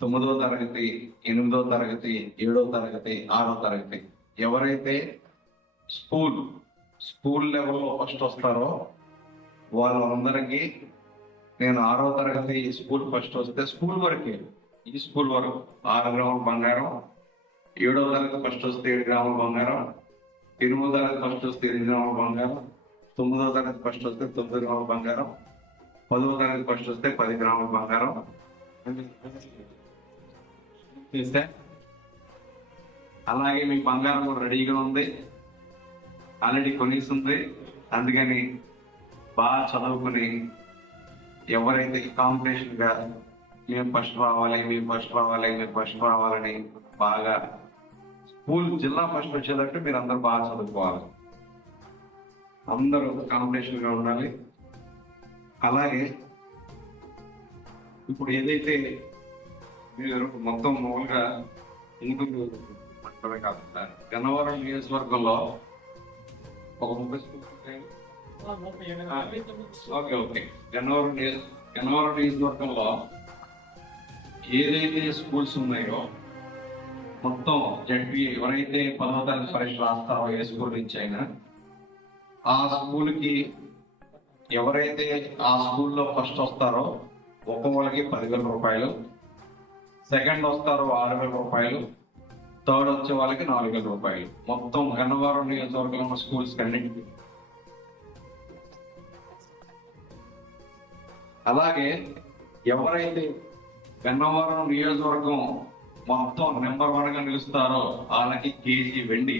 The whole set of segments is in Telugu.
9వ తరగతి, 8వ తరగతి, 7వ తరగతి, 6వ తరగతి ఎవరైతే స్కూల్ లెవెల్లో ఫస్ట్ వస్తారో వాళ్ళందరికీ నేను 6వ తరగతి స్కూల్ ఫస్ట్ వస్తే స్కూల్ వరకే, ఈ స్కూల్ వరకు 6 గ్రాముల బంగారం, 7వ తరగతి ఫస్ట్ వస్తే 7 గ్రాముల బంగారం, 8వ తరగతి ఫస్ట్ వస్తే 8 గ్రాముల బంగారం, 9వ తరగతి ఫస్ట్ వస్తే 9 గ్రాముల బంగారం, 10వ తరగతి ఫస్ట్ వస్తే 10 గ్రాముల బంగారం చేస్తే, అలాగే మీ బంగారం కూడా రెడీగా ఉంది, ఆల్రెడీ కొనేసింది. అందుకని బాగా చదువుకుని ఎవరైతే కాంపిటీషన్ గా మేము ఫస్ట్ రావాలి, మేము ఫస్ట్ రావాలి, మేము ఫస్ట్ రావాలని బాగా జిల్లా ఫస్ట్ వచ్చేటట్టు మీరు అందరూ బాగా చదువుకోవాలి, అందరూ కాంపిటీషన్ గా ఉండాలి. అలాగే ఇప్పుడు ఏదైతే మీరు మొత్తం మామూలుగా ఎందుకు మాత్రమే కాకుండా గన్నవరం నియోజకవర్గంలో ఒక 30 ఓకే గన్నవరం నియోజకవర్గంలో ఏదైతే స్కూల్స్ ఉన్నాయో మొత్తం జడ్పీ ఎవరైతే 10వ తరగతి పరీక్ష రాస్తారో ఏ స్కూల్ నుంచి అయినా ఆ స్కూల్కి ఎవరైతే ఆ స్కూల్లో ఫస్ట్ వస్తారో ఒక్కొక్కరికి 10,000 రూపాయలు, సెకండ్ వస్తారో 6,000 రూపాయలు, థర్డ్ వచ్చే వాళ్ళకి 4,000 రూపాయలు, మొత్తం గన్నవరం నియోజకవర్గంలో స్కూల్స్ అన్నింటికి. అలాగే ఎవరైతే గన్నవరం నియోజకవర్గం మొత్తం నెంబర్ 1 గా నిలుస్తారో వాళ్ళకి కేజీ వెండి.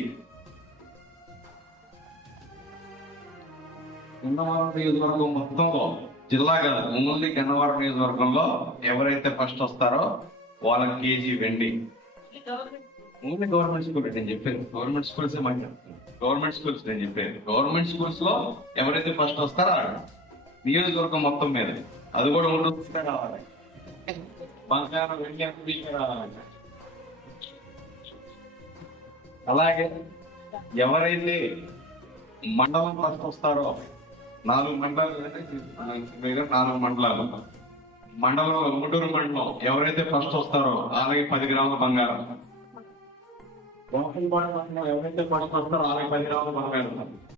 గన్నవరం నియోజకవర్గం మొత్తంలో జిల్లా కాదు, ఓన్లీ గన్నవరం నియోజకవర్గంలో ఎవరైతే ఫస్ట్ వస్తారో వాళ్ళకి కేజీ వెండి. ఓన్లీ గవర్నమెంట్ స్కూల్ నేను చెప్పాను, గవర్నమెంట్ స్కూల్స్ మాట్లాడుతున్నాను, గవర్నమెంట్ స్కూల్స్ నేను చెప్పాను. గవర్నమెంట్ స్కూల్స్ లో ఎవరైతే ఫస్ట్ వస్తారో నియోజకవర్గం మొత్తం మీద అది కూడా ఉండే రావాలి, బంగారం వెండి రావాలి. అలాగే ఎవరైతే మండలం ఫస్ట్ వస్తారో 4 మండలాలు అంటే 4 మండలాలు, మండలంలో గుంటూరు మండలం ఎవరైతే ఫస్ట్ వస్తారో అలాగే 10 గ్రాముల బంగారం, ఎవరైతే ఫస్ట్ వస్తారో అలాగే 10 గ్రాముల బంగారం.